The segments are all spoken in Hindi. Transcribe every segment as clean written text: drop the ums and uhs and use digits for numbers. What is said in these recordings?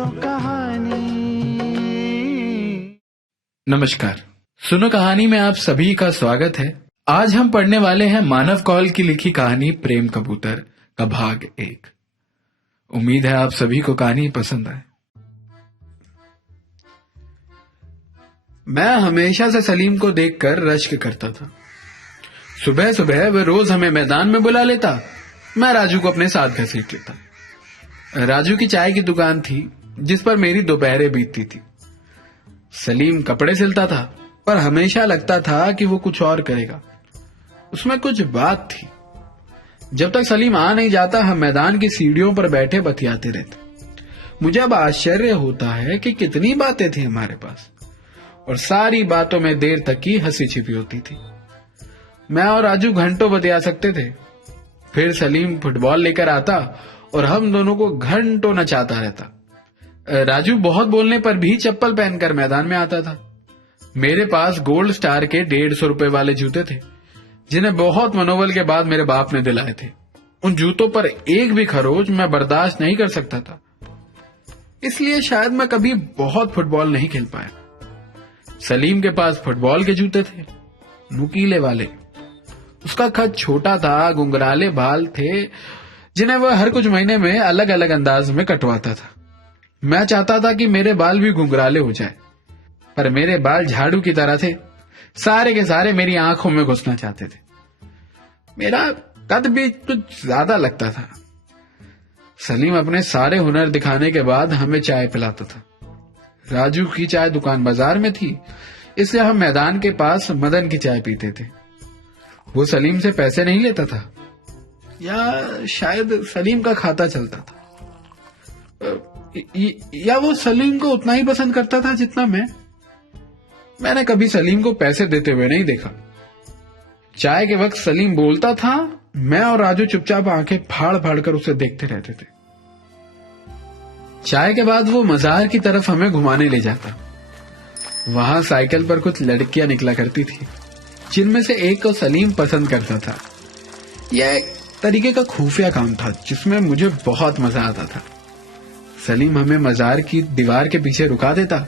सुनो कहानी। नमस्कार, सुनो कहानी में आप सभी का स्वागत है। आज हम पढ़ने वाले हैं मानव कौल की लिखी कहानी प्रेम कबूतर का भाग 1। उम्मीद है आप सभी को कहानी पसंद आए। मैं हमेशा से सलीम को देखकर रश्क करता था। सुबह सुबह वह रोज हमें मैदान में बुला लेता, मैं राजू को अपने साथ घसीट लेता। राजू की चाय की दुकान थी जिस पर मेरी दोपहरें बीतती थी। सलीम कपड़े सिलता था, पर हमेशा लगता था कि वो कुछ और करेगा। उसमें कुछ बात थी। जब तक सलीम आ नहीं जाता, हम मैदान की सीढ़ियों पर बैठे बतियाते रहते। मुझे अब आश्चर्य होता है कि कितनी बातें थी हमारे पास, और सारी बातों में देर तक की हंसी छिपी होती थी। मैं और राजू घंटों बतिया सकते थे। फिर सलीम फुटबॉल लेकर आता और हम दोनों को घंटों नचाता रहता। राजू बहुत बोलने पर भी चप्पल पहनकर मैदान में आता था। मेरे पास गोल्ड स्टार के 150 रुपए वाले जूते थे, जिन्हें बहुत मनोबल के बाद मेरे बाप ने दिलाए थे। उन जूतों पर एक भी खरोच मैं बर्दाश्त नहीं कर सकता था, इसलिए शायद मैं कभी बहुत फुटबॉल नहीं खेल पाया। सलीम के पास फुटबॉल के जूते थे, नुकीले वाले। उसका खत छोटा था, गुंगराले बाल थे जिन्हें वह हर कुछ महीने में अलग अलग अंदाज में कटवाता था। मैं चाहता था कि मेरे बाल भी गुंगराले हो जाए, पर मेरे बाल झाड़ू की तरह थे। सारे के सारे मेरी आंखों में घुसना चाहते थे। मेरा कद भी कुछ ज्यादा लगता था। सलीम अपने सारे हुनर दिखाने के बाद हमें चाय पिलाता था। राजू की चाय दुकान बाजार में थी, इसलिए हम मैदान के पास मदन की चाय पीते थे। वो सलीम से पैसे नहीं लेता था, या शायद सलीम का खाता चलता था, या वो सलीम को उतना ही पसंद करता था जितना मैंने कभी सलीम को पैसे देते हुए नहीं देखा। चाय के वक्त सलीम बोलता था, मैं और राजू चुपचाप आंखें फाड़ फाड़ कर उसे देखते रहते थे। चाय के बाद वो मजार की तरफ हमें घुमाने ले जाता। वहां साइकिल पर कुछ लड़कियां निकला करती थी, जिनमें से एक को सलीम पसंद करता था। यह एक तरीके का खुफिया काम था जिसमें मुझे बहुत मजा आता था। सलीम हमें मजार की दीवार के पीछे रुका देता,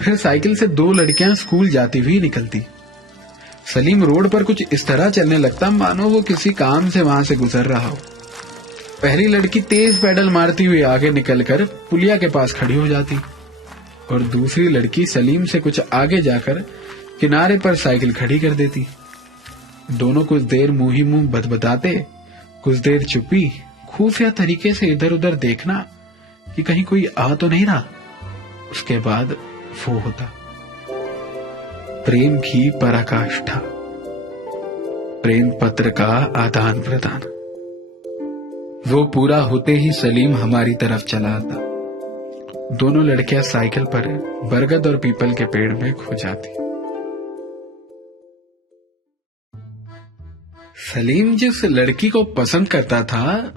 फिर साइकिल से 2 लड़कियां स्कूल जाती हुई निकलती। सलीम रोड पर कुछ इस तरह चलने लगता मानो वो किसी काम से वहां से गुजर रहा हो। पहली लड़की तेज पैडल मारती हुई आगे निकलकर पुलिया के पास खड़ी हो जाती, और दूसरी लड़की सलीम से कुछ आगे जाकर किनारे पर साइकिल खड़ी कर देती। दोनों कुछ देर मुंह ही मुंह बतबताते, कुछ देर चुप्पी, खुफिया तरीके से इधर उधर देखना कि कहीं कोई आ तो नहीं रहा। उसके बाद वो होता प्रेम की पराकाष्ठा, प्रेम पत्र का आदान प्रदान। वो पूरा होते ही सलीम हमारी तरफ चला आता। दोनों लड़कियां साइकिल पर बरगद और पीपल के पेड़ में खो जाती। सलीम जिस लड़की को पसंद करता था,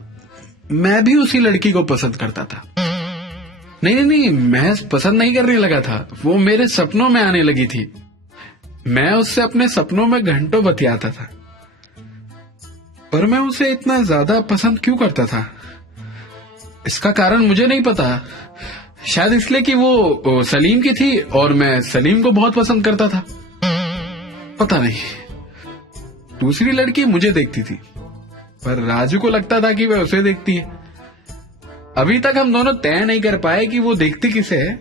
मैं भी उसी लड़की को पसंद करता था। नहीं, महज पसंद नहीं करने लगा था, वो मेरे सपनों में आने लगी थी। मैं उससे अपने सपनों में घंटों बतियाता था, पर मैं उसे इतना ज्यादा पसंद क्यों करता था, इसका कारण मुझे नहीं पता। शायद इसलिए कि वो सलीम की थी और मैं सलीम को बहुत पसंद करता था, पता नहीं। दूसरी लड़की मुझे देखती थी, पर राजू को लगता था कि वह उसे देखती है। अभी तक हम दोनों तय नहीं कर पाए कि वो देखती किसे है।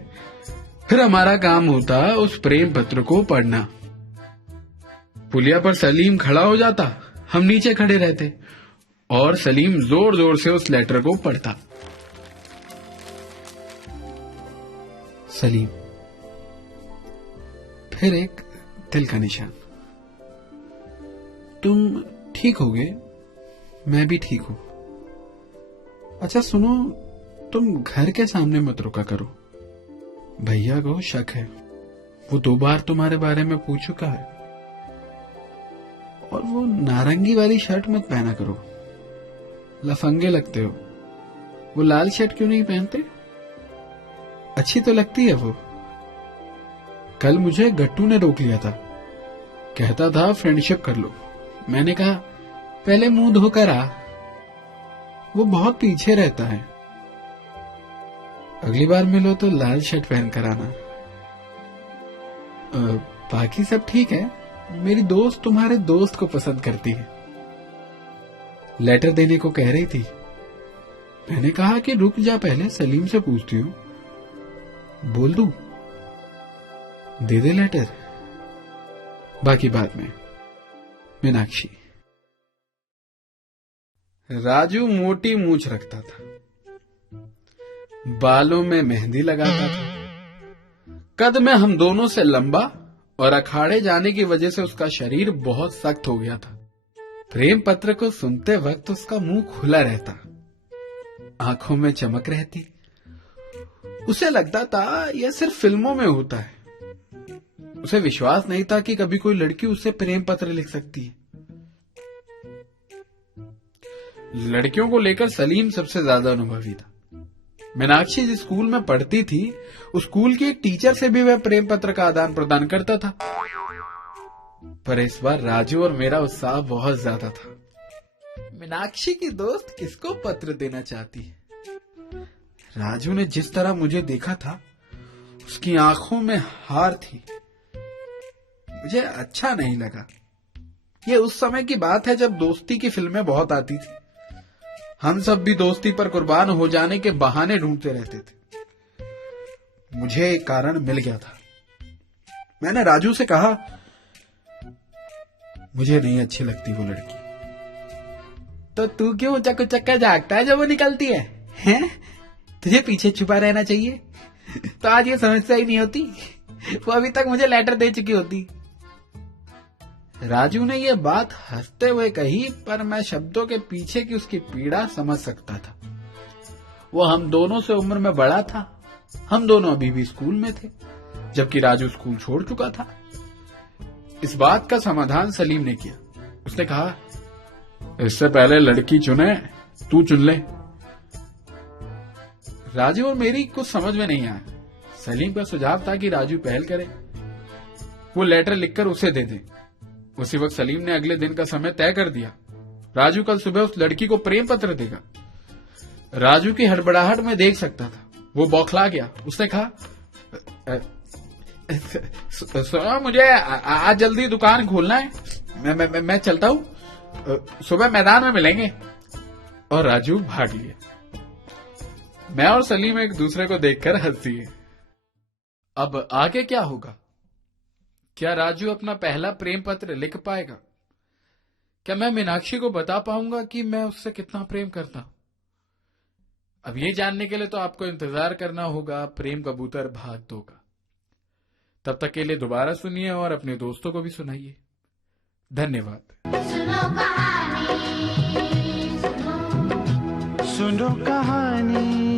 फिर हमारा काम होता उस प्रेम पत्र को पढ़ना। पुलिया पर सलीम खड़ा हो जाता, हम नीचे खड़े रहते, और सलीम जोर जोर से उस लेटर को पढ़ता। सलीम, फिर एक दिल का निशान। तुम ठीक होगे, मैं भी ठीक हूं। अच्छा सुनो, तुम घर के सामने मत रुका करो। भैया को शक है, वो 2 बार तुम्हारे बारे में पूछ चुका है। और वो नारंगी वाली शर्ट मत पहना करो, लफंगे लगते हो। वो लाल शर्ट क्यों नहीं पहनते? अच्छी तो लगती है वो। कल मुझे गट्टू ने रोक लिया था, कहता था फ्रेंडशिप कर लो। मैंने कहा पहले मुंह धोकर आ। वो बहुत पीछे रहता है। अगली बार मिलो तो लाल शर्ट पहन कर आना। बाकी सब ठीक है। मेरी दोस्त तुम्हारे दोस्त को पसंद करती है, लेटर देने को कह रही थी। मैंने कहा कि रुक जा, पहले सलीम से पूछती हूँ। बोल दूं? दे दे लेटर, बाकी बाद में। मीनाक्षी। राजू मोटी मूंछ रखता था, बालों में मेहंदी लगाता था, कद में हम दोनों से लंबा, और अखाड़े जाने की वजह से उसका शरीर बहुत सख्त हो गया था। प्रेम पत्र को सुनते वक्त उसका मुंह खुला रहता, आंखों में चमक रहती। उसे लगता था यह सिर्फ फिल्मों में होता है। उसे विश्वास नहीं था कि कभी कोई लड़की उससे प्रेम पत्र लिख सकती है। लड़कियों को लेकर सलीम सबसे ज्यादा अनुभवी था। मीनाक्षी जिस स्कूल में पढ़ती थी, उस स्कूल की एक टीचर से भी वह प्रेम पत्र का आदान प्रदान करता था। पर इस बार राजू और मेरा उत्साह बहुत ज्यादा था। मीनाक्षी की दोस्त किसको पत्र देना चाहती है? राजू ने जिस तरह मुझे देखा था, उसकी आंखों में हार थी। मुझे अच्छा नहीं लगा। ये उस समय की बात है जब दोस्ती की फिल्में बहुत आती थी। हम सब भी दोस्ती पर कुर्बान हो जाने के बहाने ढूंढते रहते थे। मुझे एक कारण मिल गया था। मैंने राजू से कहा, मुझे नहीं अच्छी लगती वो लड़की। तो तू क्यों उचक उचक कर जागता है जब वो निकलती है, हैं? तुझे पीछे छुपा रहना चाहिए, तो आज ये समस्या ही नहीं होती। वो अभी तक मुझे लेटर दे चुकी होती। राजू ने यह बात हंसते हुए कही, पर मैं शब्दों के पीछे की उसकी पीड़ा समझ सकता था। वो हम दोनों से उम्र में बड़ा था। हम दोनों अभी भी स्कूल में थे, जबकि राजू स्कूल छोड़ चुका था। इस बात का समाधान सलीम ने किया। उसने कहा, इससे पहले लड़की चुने, तू चुन ले। राजू और मेरी कुछ समझ में नहीं आया। सलीम का सुझाव था कि राजू पहल करे, वो लेटर लिखकर उसे दे दे। उसी वक्त सलीम ने अगले दिन का समय तय कर दिया। राजू कल सुबह उस लड़की को प्रेम पत्र देगा। राजू की हड़बड़ाहट में देख सकता था। वो बौखला गया। उसने कहा, मुझे आज जल्दी दुकान खोलना है, मैं चलता हूं, सुबह मैदान में मिलेंगे। और राजू भाग लिया। मैं और सलीम एक दूसरे को देखकर हंस दिए। अब आगे क्या होगा? क्या राजू अपना पहला प्रेम पत्र लिख पाएगा? क्या मैं मीनाक्षी को बता पाऊंगा कि मैं उससे कितना प्रेम करता हूं? अब ये जानने के लिए तो आपको इंतजार करना होगा प्रेम कबूतर भाग 2 का। तब तक के लिए दोबारा सुनिए और अपने दोस्तों को भी सुनाइए। धन्यवाद। सुनो कहानी।